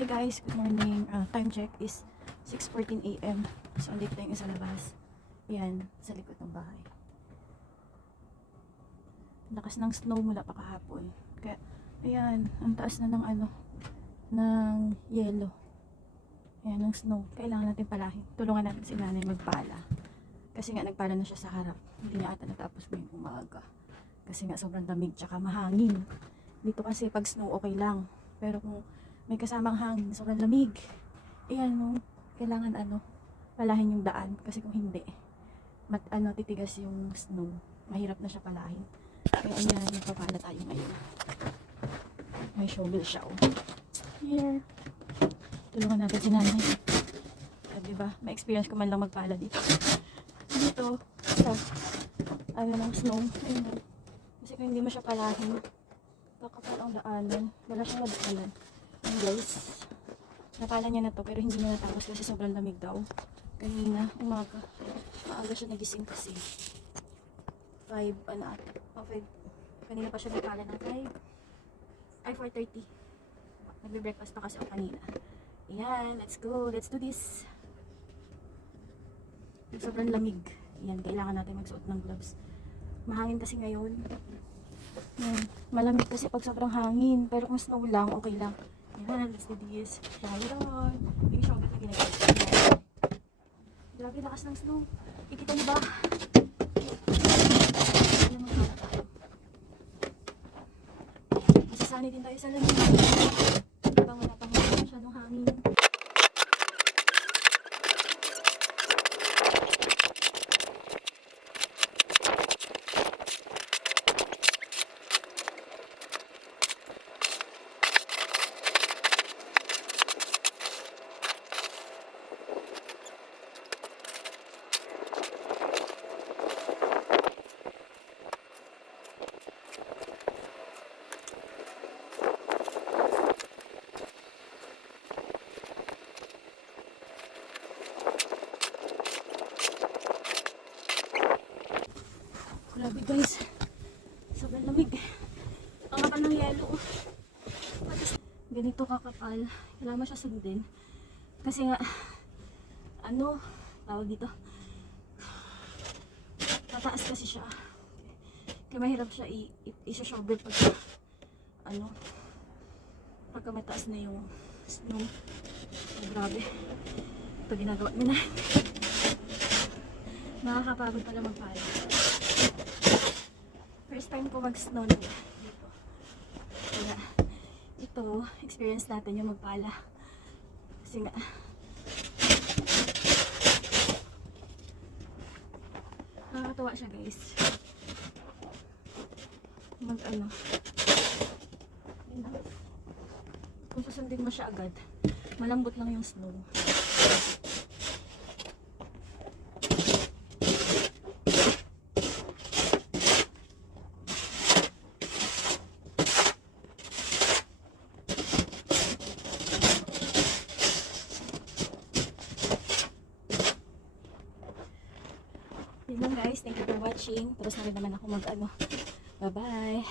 Hey guys, good morning. Time check is 6:14 AM. So, andito tayong sa labas. Yan, sa likod ng bahay. Lakas ng snow mula pa kahapon. Kaya, ayan, ang taas na ng ng yelo. Ayan, ng snow. Kailangan natin palahin. Tulungan natin si nanay magpala. Kasi nga, nagpala na siya sa harap. Hindi niya ata natapos ngayong umaga. Kasi nga, sobrang lamig tsaka mahangin. Dito kasi, pag snow, okay lang. Pero kung may kasamang hangin, sobrang lamig. Ayan, no, kailangan palahin yung daan. Kasi kung hindi, titigas yung snow. Mahirap na siya palahin. Kaya ayan, nagpapala tayo ngayon. May shovel siya, oh. Here. Tulungan natin si nanay. Diba? May experience ko man lang magpala dito. Dito, sa ng snow. Ayun. Kasi kung hindi mo siya palahin, kakapal ang daanan. Wala siyang madaanan. Ayun guys. Napala niya na to pero hindi niya natapos kasi sobrang lamig daw. Kanina, umaga. Maaga siya nagising kasi. 5, kanina pa siya napala ng 4:30. Nagbe-breakfast pa kasi ako kanina. Ayan, let's go. Let's do this. Sobrang lamig. Ayan, kailangan natin magsuot ng gloves. Mahangin kasi ngayon. Ayan, malamig kasi pag sobrang hangin. Pero kung snow lang, okay lang. Ayan, let's do this. Shower on. Yung shower na ginagawa. Grabe, lakas ng snow. Ikita niyo ba? Ayan, magkala tayo. Masasanay din tayo sa lamig. Habang wala pang masyadong hangin. Grabe guys, sobrang lamig. Ang kapal ng yelo. Ganito kakapal. Kailangan mo siya sundin. Kasi nga, tawag dito. Mataas kasi siya. Kaya mahirap siya isa-shovel pag pagka mataas na yung snow. Oh, grabe. Ito ginagawa niya na. Nakakapagod pala magpala. First time ko mag-snow na dito. Kaya, ito, experience natin yung magpala. Kasi nga, nakakatuwa siya guys. Kung susundin mo siya agad, malambot lang yung snow. Yun lang guys, thank you for watching. Tapos na rin naman ako Bye bye.